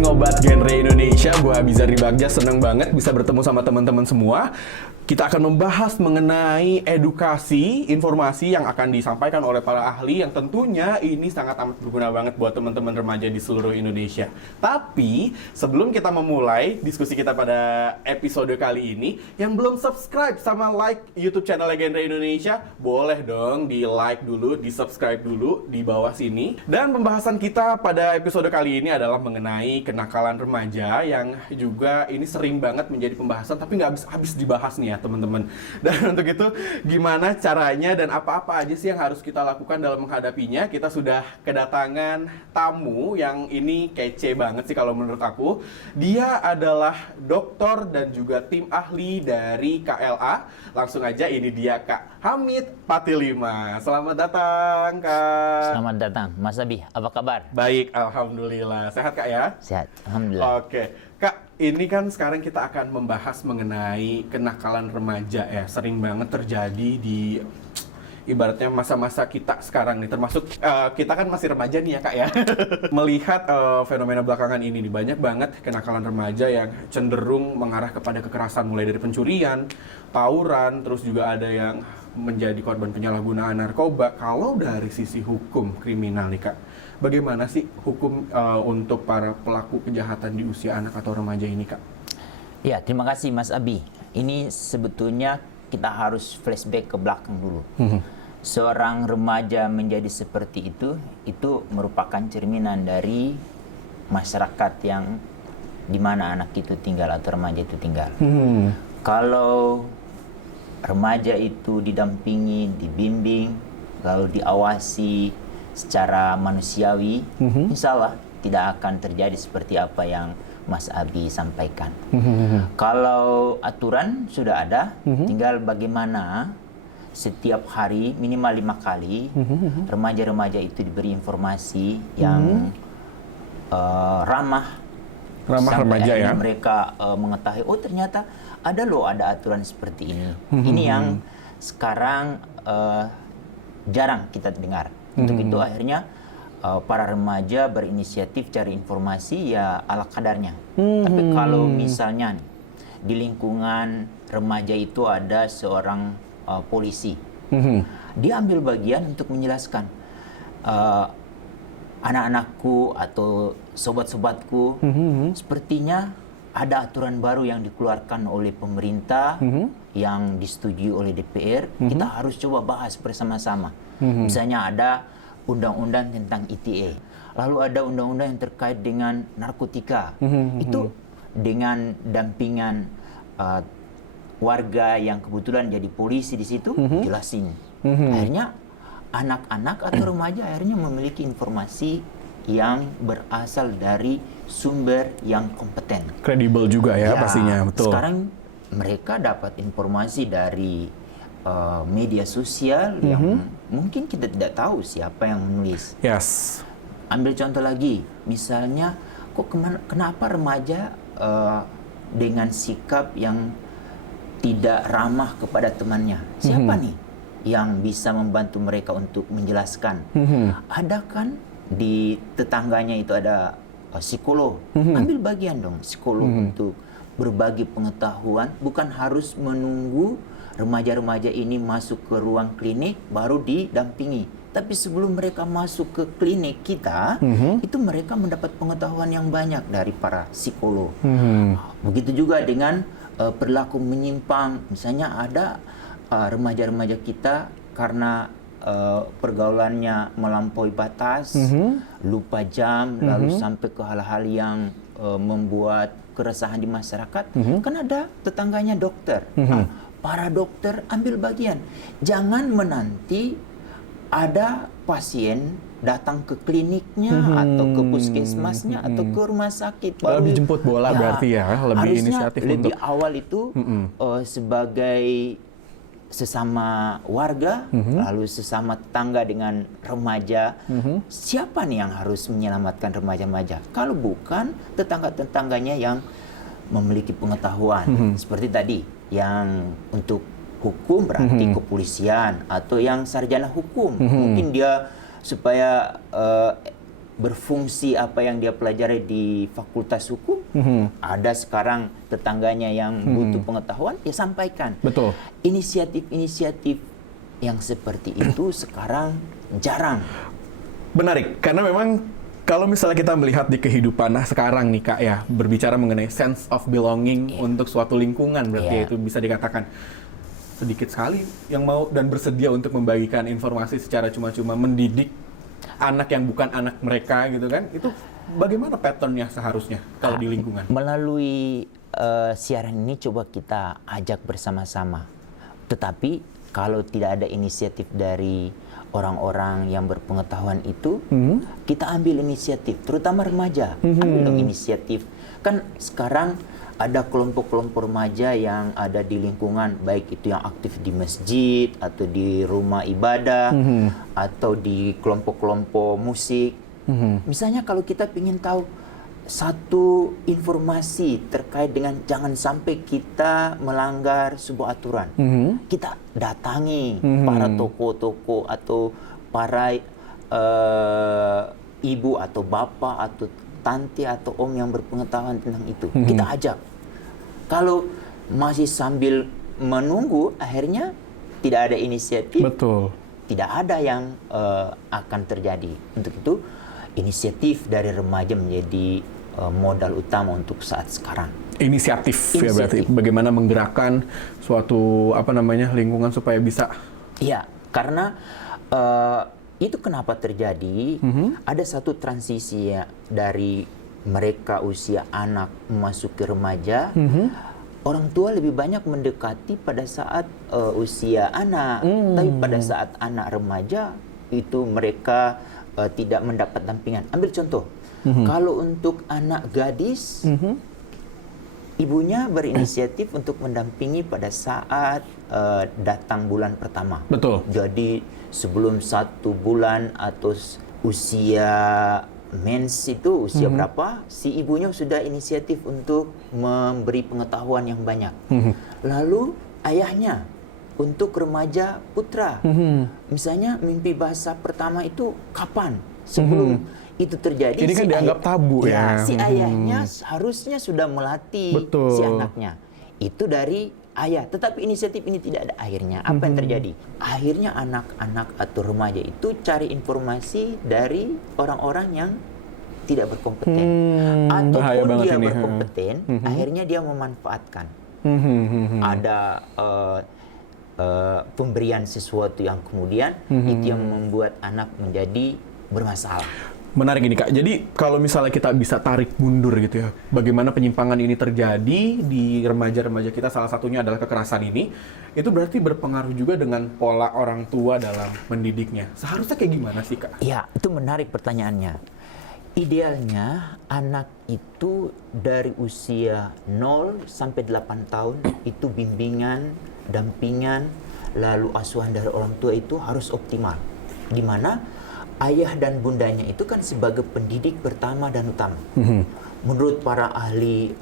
Ngobat Genre Indonesia, gue Abizar Bagja, seneng banget bisa bertemu sama teman-teman semua. Kita akan membahas mengenai edukasi, informasi yang akan disampaikan oleh para ahli yang tentunya ini sangat amat berguna banget buat teman-teman remaja di seluruh Indonesia. Tapi sebelum kita memulai diskusi kita pada episode kali ini, yang belum subscribe sama like YouTube channel Genre Indonesia, boleh dong di like dulu, di subscribe dulu di bawah sini. Dan pembahasan kita pada episode kali ini adalah mengenai kenakalan remaja yang juga ini sering banget menjadi pembahasan tapi nggak habis-habis dibahas nih ya teman-teman. Dan untuk itu gimana caranya dan apa-apa aja sih yang harus kita lakukan dalam menghadapinya? Kita sudah kedatangan tamu yang ini kece banget sih kalau menurut aku. Dia adalah dokter dan juga tim ahli dari KLA. Langsung aja ini dia Kak Hamid Patilima. Selamat datang Kak. Selamat datang Mas Abi, apa kabar? Baik, alhamdulillah. Sehat Kak ya? Sehat, alhamdulillah. Oke, Kak, ini kan sekarang kita akan membahas mengenai kenakalan remaja ya. Sering banget terjadi di ibaratnya masa-masa kita sekarang nih, termasuk kita kan masih remaja nih ya Kak ya. Melihat fenomena belakangan ini nih, banyak banget kenakalan remaja yang cenderung mengarah kepada kekerasan, mulai dari pencurian, tawuran, terus juga ada yang menjadi korban penyalahgunaan narkoba. Kalau dari sisi hukum kriminal nih Kak, bagaimana sih hukum untuk para pelaku kejahatan di usia anak atau remaja ini Kak? Ya, terima kasih Mas Abi. Ini sebetulnya kita harus flashback ke belakang dulu. Seorang remaja menjadi seperti itu merupakan cerminan dari masyarakat yang di mana anak itu tinggal atau remaja itu tinggal. Kalau remaja itu didampingi, dibimbing, lalu diawasi secara manusiawi, insya Allah tidak akan terjadi seperti apa yang Mas Abi sampaikan. Kalau aturan sudah ada, tinggal bagaimana setiap hari minimal 5 kali remaja-remaja itu diberi informasi yang ramah Remaja ya. Mereka mengetahui, oh ternyata ada aturan seperti ini. Ini yang sekarang jarang kita dengar. Untuk itu akhirnya para remaja berinisiatif cari informasi ya ala kadarnya. Tapi kalau misalnya di lingkungan remaja itu ada seorang polisi, dia ambil bagian untuk menjelaskan, anak-anakku atau sobat-sobatku, sepertinya ada aturan baru yang dikeluarkan oleh pemerintah yang disetujui oleh DPR. Kita harus coba bahas bersama-sama. Misalnya ada undang-undang tentang ITE, lalu ada undang-undang yang terkait dengan narkotika. Itu dengan dampingan warga yang kebetulan jadi polisi di situ, jelasin. Akhirnya anak-anak atau remaja akhirnya memiliki informasi yang berasal dari sumber yang kompeten. Kredibel juga ya pastinya, betul. Sekarang mereka dapat informasi dari media sosial yang mungkin kita tidak tahu siapa yang menulis. Yes. Ambil contoh lagi, misalnya kenapa remaja dengan sikap yang tidak ramah kepada temannya? Siapa nih yang bisa membantu mereka untuk menjelaskan? Ada kan di tetangganya itu ada psikolog. Ambil bagian dong psikolog untuk berbagi pengetahuan, bukan harus menunggu remaja-remaja ini masuk ke ruang klinik baru didampingi. Tapi sebelum mereka masuk ke klinik kita, itu mereka mendapat pengetahuan yang banyak dari para psikolog. Begitu juga dengan perilaku menyimpang. Misalnya ada remaja-remaja kita karena pergaulannya melampaui batas, lupa jam, lalu sampai ke hal-hal yang membuat keresahan di masyarakat. Kan ada tetangganya dokter. Para dokter ambil bagian. Jangan menanti ada pasien datang ke kliniknya atau ke puskesmasnya atau ke rumah sakit baru dijemput bola berarti ya, lebih inisiatif lebih untuk awal itu sebagai sesama warga, lalu sesama tetangga dengan remaja, siapa nih yang harus menyelamatkan remaja-remaja? Kalau bukan tetangga-tetangganya yang memiliki pengetahuan, seperti tadi, yang untuk hukum berarti kepolisian, atau yang sarjana hukum, mungkin dia supaya berfungsi apa yang dia pelajari di fakultas hukum. Ada sekarang tetangganya yang butuh pengetahuan, dia sampaikan. Betul. Inisiatif-inisiatif yang seperti itu sekarang jarang. Menarik, karena memang kalau misalnya kita melihat di kehidupan sekarang nih Kak ya, berbicara mengenai sense of belonging untuk suatu lingkungan, berarti itu bisa dikatakan sedikit sekali yang mau dan bersedia untuk membagikan informasi secara cuma-cuma, mendidik anak yang bukan anak mereka gitu kan. Itu bagaimana patternnya seharusnya kalau di lingkungan? Melalui siaran ini coba kita ajak bersama-sama. Tetapi kalau tidak ada inisiatif dari orang-orang yang berpengetahuan itu, kita ambil inisiatif, terutama remaja. Ambil dong inisiatif. Kan sekarang ada kelompok-kelompok remaja yang ada di lingkungan, baik itu yang aktif di masjid, atau di rumah ibadah, atau di kelompok-kelompok musik. Misalnya kalau kita ingin tahu satu informasi terkait dengan jangan sampai kita melanggar sebuah aturan, kita datangi para tokoh-tokoh atau para ibu atau bapak atau tante atau om yang berpengetahuan tentang itu. Kita ajak. Kalau masih sambil menunggu, akhirnya tidak ada inisiatif. Betul. Tidak ada yang akan terjadi. Untuk itu, inisiatif dari remaja menjadi modal utama untuk saat sekarang. Inisiatif. Ya berarti bagaimana menggerakkan suatu lingkungan supaya bisa. Iya, karena itu kenapa terjadi. Ada satu transisi ya, dari mereka usia anak memasuki remaja. Orang tua lebih banyak mendekati pada saat usia anak, tapi pada saat anak remaja itu mereka tidak mendapat dampingan. Ambil contoh, kalau untuk anak gadis, ibunya berinisiatif untuk mendampingi pada saat datang bulan pertama. Betul. Jadi sebelum 1 bulan atau usia mens itu usia berapa, si ibunya sudah inisiatif untuk memberi pengetahuan yang banyak. Lalu ayahnya untuk remaja putra, misalnya mimpi basah pertama itu kapan? Sebelum itu terjadi, ini kan dianggap tabu ya. Si ayahnya harusnya sudah melatih si anaknya. Itu dari ayah. Tetapi inisiatif ini tidak ada akhirnya. Apa yang terjadi? Akhirnya anak-anak atau remaja itu cari informasi dari orang-orang yang tidak berkompeten. Ataupun dia berkompeten, akhirnya dia memanfaatkan. Ada pemberian sesuatu yang kemudian itu yang membuat anak menjadi bermasalah. Menarik ini Kak. Jadi kalau misalnya kita bisa tarik mundur gitu ya, bagaimana penyimpangan ini terjadi di remaja-remaja kita, salah satunya adalah kekerasan ini, itu berarti berpengaruh juga dengan pola orang tua dalam mendidiknya. Seharusnya kayak gimana sih Kak? Ya, itu menarik pertanyaannya. Idealnya anak itu dari usia 0 sampai 8 tahun itu bimbingan, dampingan, lalu asuhan dari orang tua itu harus optimal. Di mana ayah dan bundanya itu kan sebagai pendidik pertama dan utama. Menurut para ahli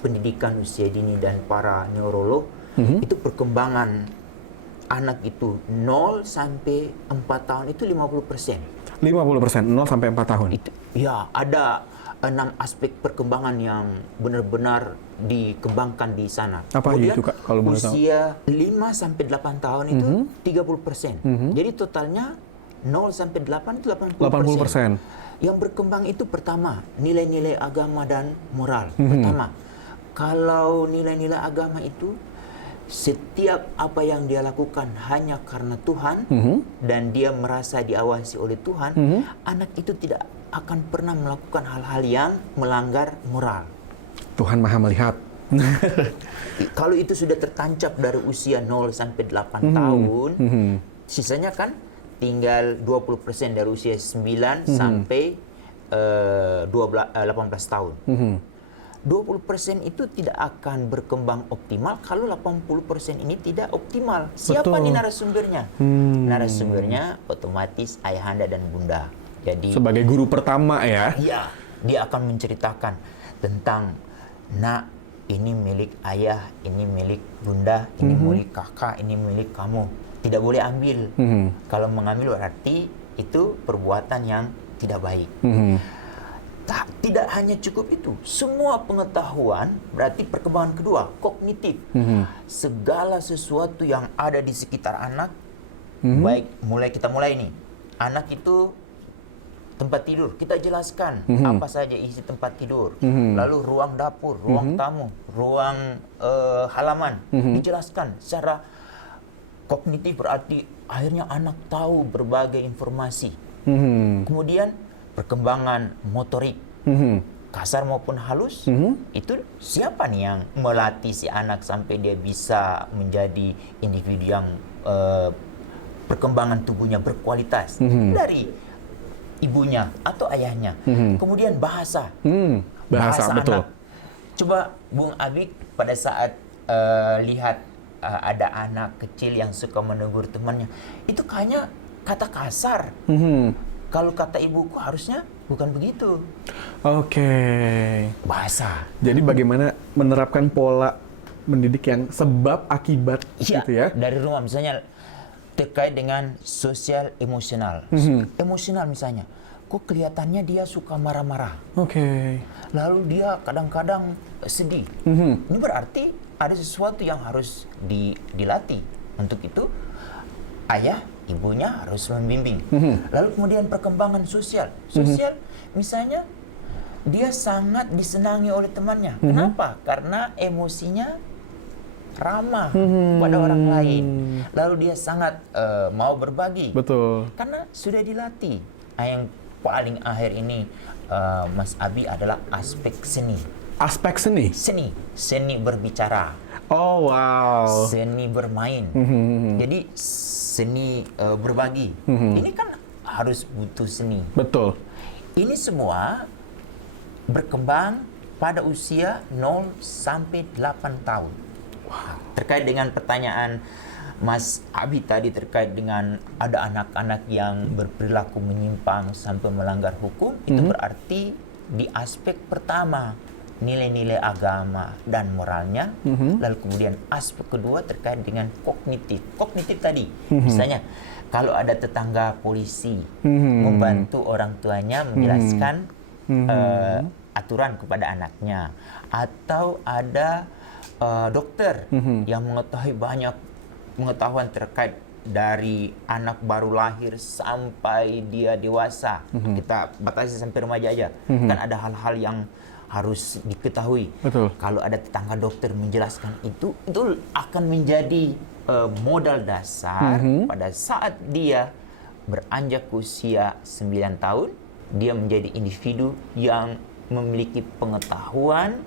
pendidikan usia dini dan para neurolog, itu perkembangan anak itu 0 sampai 4 tahun itu 50%. 50%, 0 sampai 4 tahun? Itu, ya, ada 6 aspek perkembangan yang benar-benar dikembangkan di sana. Apa Kemudian, itu Kak, kalau boleh tahu? usia 5 sampai 8 tahun itu 30%. Jadi totalnya 0 sampai 8 itu 80%. Yang berkembang itu pertama, nilai-nilai agama dan moral. Pertama, kalau nilai-nilai agama itu setiap apa yang dia lakukan hanya karena Tuhan dan dia merasa diawasi oleh Tuhan, anak itu tidak akan pernah melakukan hal-hal yang melanggar moral. Tuhan Maha melihat. Kalau itu sudah tertancap dari usia 0 sampai 8 tahun, sisanya kan tinggal 20% dari usia 9 sampai 18 tahun. 20% itu tidak akan berkembang optimal kalau 80% ini tidak optimal. Siapa nih narasumbernya? Narasumbernya otomatis ayahanda dan bunda. Jadi sebagai guru pertama ya. Iya, dia akan menceritakan tentang, nak, ini milik ayah, ini milik bunda, ini milik kakak, ini milik kamu. Tidak boleh ambil. Kalau mengambil berarti itu perbuatan yang tidak baik. Tidak hanya cukup itu, semua pengetahuan berarti perkembangan kedua, kognitif. Segala sesuatu yang ada di sekitar anak, baik kita mulai nih, anak itu tempat tidur, kita jelaskan apa saja isi tempat tidur, lalu ruang dapur, ruang tamu, ruang halaman, dijelaskan secara kognitif, berarti akhirnya anak tahu berbagai informasi. Kemudian perkembangan motorik, kasar maupun halus, itu siapa nih yang melatih si anak sampai dia bisa menjadi individu yang perkembangan tubuhnya berkualitas? Dari ibunya atau ayahnya. Kemudian bahasa. Bahasa betul. anak. Coba Bung Abi pada saat lihat ada anak kecil yang suka menegur temannya, itu kayaknya kata kasar. Kalau kata ibuku harusnya bukan begitu. Oke. Bahasa. Jadi bagaimana menerapkan pola mendidik yang sebab akibat gitu ya? Dari rumah misalnya terkait dengan sosial emosional. Emosional misalnya, kok kelihatannya dia suka marah-marah. Oke. Lalu dia kadang-kadang sedih. Ini berarti ada sesuatu yang harus dilatih. Untuk itu ayah, ibunya harus membimbing. Lalu kemudian perkembangan sosial. Sosial misalnya dia sangat disenangi oleh temannya. Kenapa? Karena emosinya ramah pada orang lain. Lalu dia sangat mau berbagi. Betul. Karena sudah dilatih. Yang paling akhir ini Mas Abi adalah aspek seni. Aspek seni? Seni berbicara. Oh wow. Seni bermain. Jadi seni berbagi. Ini kan harus butuh seni. Betul. Ini semua berkembang pada usia 0 sampai 8 tahun. Terkait dengan pertanyaan Mas Abi tadi terkait dengan ada anak-anak yang berperilaku menyimpang sampai melanggar hukum, itu berarti di aspek pertama nilai-nilai agama dan moralnya, lalu kemudian aspek kedua terkait dengan kognitif. Kognitif tadi, misalnya kalau ada tetangga polisi membantu orang tuanya menjelaskan aturan kepada anaknya, atau ada dokter yang mengetahui banyak pengetahuan terkait dari anak baru lahir sampai dia dewasa. Kita batasi sampai remaja aja. Kan ada hal-hal yang harus diketahui. Betul. Kalau ada tetangga dokter menjelaskan itu akan menjadi modal dasar pada saat dia beranjak usia 9 tahun, dia menjadi individu yang memiliki pengetahuan,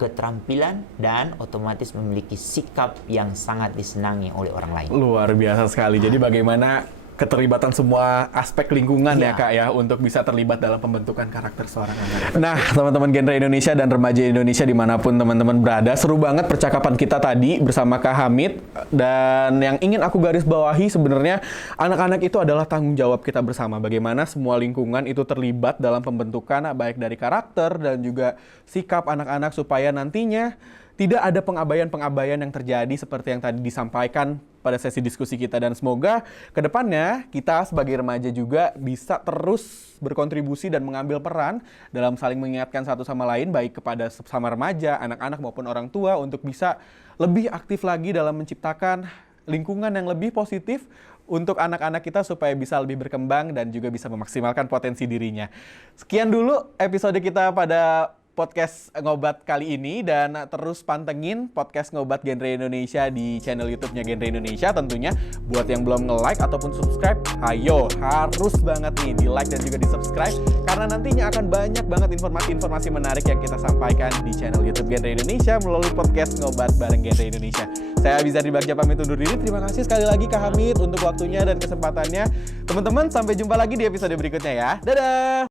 keterampilan, dan otomatis memiliki sikap yang sangat disenangi oleh orang lain. Luar biasa sekali. Jadi bagaimana keterlibatan semua aspek lingkungan ya Kak ya untuk bisa terlibat dalam pembentukan karakter seorang anak. Nah, teman-teman genre Indonesia dan remaja Indonesia dimanapun teman-teman berada, seru banget percakapan kita tadi bersama Kak Hamid. Dan yang ingin aku garis bawahi sebenarnya anak-anak itu adalah tanggung jawab kita bersama. Bagaimana semua lingkungan itu terlibat dalam pembentukan baik dari karakter dan juga sikap anak-anak supaya nantinya tidak ada pengabaian-pengabaian yang terjadi seperti yang tadi disampaikan pada sesi diskusi kita. Dan semoga ke depannya kita sebagai remaja juga bisa terus berkontribusi dan mengambil peran dalam saling mengingatkan satu sama lain, baik kepada sesama remaja, anak-anak maupun orang tua, untuk bisa lebih aktif lagi dalam menciptakan lingkungan yang lebih positif untuk anak-anak kita supaya bisa lebih berkembang dan juga bisa memaksimalkan potensi dirinya. Sekian dulu episode kita pada podcast Ngobat kali ini, dan terus pantengin podcast Ngobat Genre Indonesia di channel YouTube-nya Genre Indonesia tentunya. Buat yang belum nge-like ataupun subscribe, ayo harus banget nih di-like dan juga di-subscribe, karena nantinya akan banyak banget informasi-informasi menarik yang kita sampaikan di channel YouTube Genre Indonesia melalui podcast Ngobat bareng Genre Indonesia. Saya Bizardi Bagja pamit undur diri. Terima kasih sekali lagi Kak Hamid untuk waktunya dan kesempatannya. Teman-teman, sampai jumpa lagi di episode berikutnya ya. Dadah!